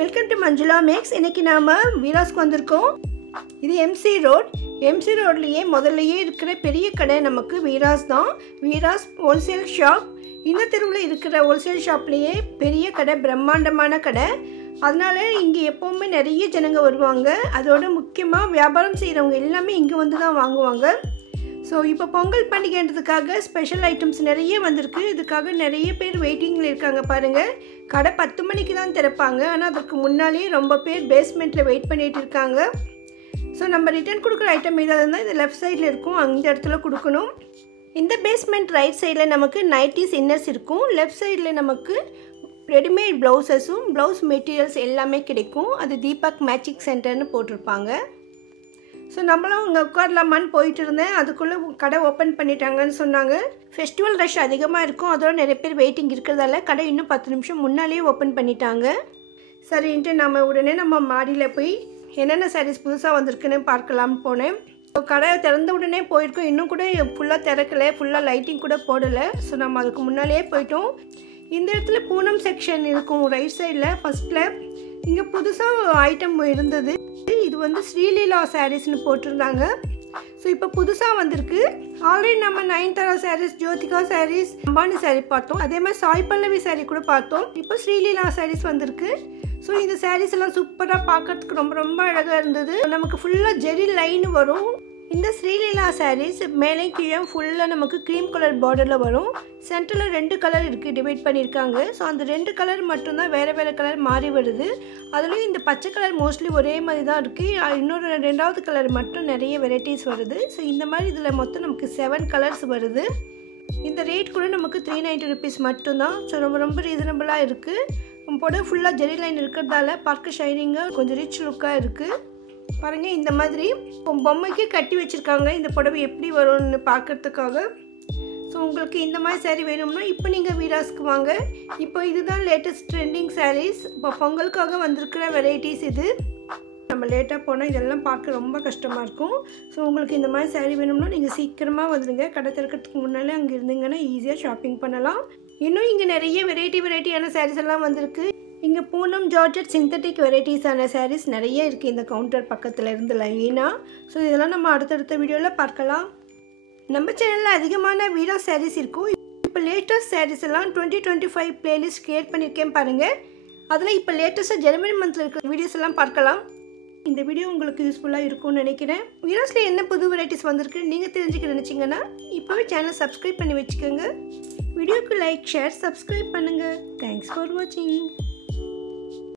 Welcome to Manjula maths. இன்றைக்கி நாம் வீராஸ்க்கு வந்திருக்கோம். இது எம்சி ரோட். எம்சி ரோட்லேயே முதல்லையே இருக்கிற பெரிய கடை நமக்கு வீராஸ் தான். Veeras wholesale shop. இந்த தெருவில் இருக்கிற ஹோல்சேல் ஷாப்லேயே பெரிய கடை, பிரம்மாண்டமான கடை. அதனால இங்கே எப்போவுமே நிறைய ஜனங்க வருவாங்க. அதோட முக்கியமாக வியாபாரம் செய்கிறவங்க எல்லாமே இங்கே வந்து தான் வாங்குவாங்க. ஸோ இப்போ பொங்கல் பண்டிகைன்றதுக்காக ஸ்பெஷல் ஐட்டம்ஸ் நிறைய வந்திருக்கு. இதுக்காக நிறைய பேர் வெயிட்டிங்கில் இருக்காங்க. பாருங்கள், கடை 10 மணிக்கு தான் திறப்பாங்க. ஆனால் அதுக்கு முன்னாலேயே ரொம்ப பேர் பேஸ்மெண்ட்டில் வெயிட் பண்ணிகிட்டு இருக்காங்க. ஸோ நம்ம ரிட்டர்ன் கொடுக்குற ஐட்டம் ஏதாவது இருந்தால் இது லெஃப்ட் சைடில் இருக்கும், அந்த இடத்துல கொடுக்கணும். இந்த பேஸ்மெண்ட் ரைட் சைடில் நமக்கு நைட்டிஸ், இன்னர்ஸ் இருக்கும். லெஃப்ட் சைடில் நமக்கு ரெடிமேட் ப்ளவுசஸும் ப்ளவுஸ் மெட்டீரியல்ஸ் எல்லாமே கிடைக்கும். அது தீபக் மேட்சிங் சென்டர்னு போட்டிருப்பாங்க. ஸோ நம்மளும் இங்கே உட்காரலாமான்னு போயிட்டு இருந்தேன். அதுக்குள்ளே கடை ஓப்பன் பண்ணிட்டாங்கன்னு சொன்னாங்க. ஃபெஸ்டிவல் ரஷ் அதிகமாக இருக்கும், அதோட நிறைய பேர் வெயிட்டிங் இருக்கிறதால கடை இன்னும் 10 நிமிஷம் முன்னாலேயே ஓப்பன் பண்ணிட்டாங்க. சரின்ட்டு நம்ம மாடியில் போய் என்னென்ன சாரீஸ் புதுசாக வந்திருக்குன்னு பார்க்கலாம்னு போனேன். கடை திறந்த உடனே போயிருக்கோம். இன்னும் கூட ஃபுல்லாக திறக்கலை, ஃபுல்லாக லைட்டிங் கூட போடலை. ஸோ நம்ம அதுக்கு முன்னாலேயே போயிட்டோம். இந்த இடத்துல பூனம் செக்ஷன் இருக்கும் ரைட் சைடில் ஃபஸ்ட்டில். இங்கே புதுசாக ஐட்டம் இருந்தது. இது வந்து ஸ்ரீலீலா சாரீஸ்னு போட்டிருந்தாங்க. ஸோ இப்போ புதுசாக வந்திருக்கு. ஆல்ரெடி நம்ம நயன்தாரா சாரீஸ், ஜோதிகா சாரீஸ், அம்பானி சாரீ பார்த்தோம். அதே மாதிரி சாய் பல்லவி சாரீ கூட பார்த்தோம். இப்போ ஸ்ரீலீலா சாரீஸ் வந்திருக்கு. ஸோ இந்த சாரீஸ் எல்லாம் சூப்பராக பார்க்கறதுக்கு ரொம்ப அழகாக இருந்தது. நமக்கு ஃபுல்லாக ஜெரி லைன் வரும். இந்த ஸ்ரீலீலா சாரீஸ் மேலே கீழே ஃபுல்லாக நமக்கு க்ரீம் கலர் பார்டரில் வரும். சென்டரில் 2 கலர் இருக்குது, டிவைட் பண்ணியிருக்காங்க. ஸோ அந்த 2 கலர் மட்டும்தான் வேறு வேறு கலர் மாறி வருது. அதுலேயும் இந்த பச்சை கலர் மோஸ்ட்லி ஒரே மாதிரி தான் இருக்குது. இன்னொரு 2வது கலர் மட்டும் நிறைய வெரைட்டிஸ் வருது. ஸோ இந்த மாதிரி இதில் மொத்தம் நமக்கு 7 கலர்ஸ் வருது. இந்த ரேட் கூட நமக்கு 390 ருபீஸ் மட்டும்தான். ஸோ ரொம்ப ரீசனபிளாக இருக்குது. புடவை ஃபுல்லாக ஜெரி லைன் இருக்கிறதால பார்க்க ஷைனிங்காக கொஞ்சம் ரிச் லுக்காக இருக்குது. பாருங்கள், இந்த மாதிரி பொம்மைக்கு கட்டி வச்சுருக்காங்க. இந்த புடவை எப்படி வரும்னு பார்க்குறதுக்காக. ஸோ உங்களுக்கு இந்த மாதிரி சாரீ வேணும்னா இப்போ நீங்கள் வீராஸ்க்கு வாங்க. இப்போ இதுதான் லேட்டஸ்ட் ட்ரெண்டிங் சாரீஸ். இப்போ பொங்கலுக்காக வந்திருக்கிற வெரைட்டிஸ் இது. நம்ம லேட்டாக போனால் இதெல்லாம் பார்க்க ரொம்ப கஷ்டமாக இருக்கும். ஸோ உங்களுக்கு இந்த மாதிரி சாரீ வேணும்னா நீங்கள் சீக்கிரமாக வந்துடுங்க. கடை திறக்கிறதுக்கு முன்னாலே அங்கே இருந்தீங்கன்னா ஈஸியாக ஷாப்பிங் பண்ணலாம். இன்னும் இங்கே நிறைய வெரைட்டியான சாரீஸ் எல்லாம் வந்திருக்கு. இங்கே பூனம், ஜார்ஜெட், சிந்தட்டிக் வெரைட்டிஸான சாரீஸ் நிறைய இருக்குது இந்த கவுண்டர் பக்கத்தில் இருந்து லைனாக. ஸோ இதெல்லாம் நம்ம அடுத்தடுத்த வீடியோவில் பார்க்கலாம். நம்ம சேனலில் அதிகமான வீராஸ் சாரீஸ் இருக்கும். இப்போ லேட்டஸ்ட் சாரீஸ் எல்லாம் 2025 பிளேலிஸ்ட் க்ரியேட் பண்ணியிருக்கேன் பாருங்கள். அதில் இப்போ லேட்டஸ்ட்டாக ஜனவரி மந்தில் இருக்கிற வீடியோஸ் எல்லாம் பார்க்கலாம். இந்த வீடியோ உங்களுக்கு யூஸ்ஃபுல்லாக இருக்கும்னு நினைக்கிறேன். வீராஸில் என்ன புது வெரைட்டிஸ் வந்திருக்கு நீங்கள் தெரிஞ்சுக்க நினச்சிங்கன்னா இப்போவே சேனல் சப்ஸ்கிரைப் பண்ணி வச்சுக்கோங்க. வீடியோக்கு லைக், ஷேர், சப்ஸ்கிரைப் பண்ணுங்கள். தேங்க்ஸ் ஃபார் வாட்சிங்.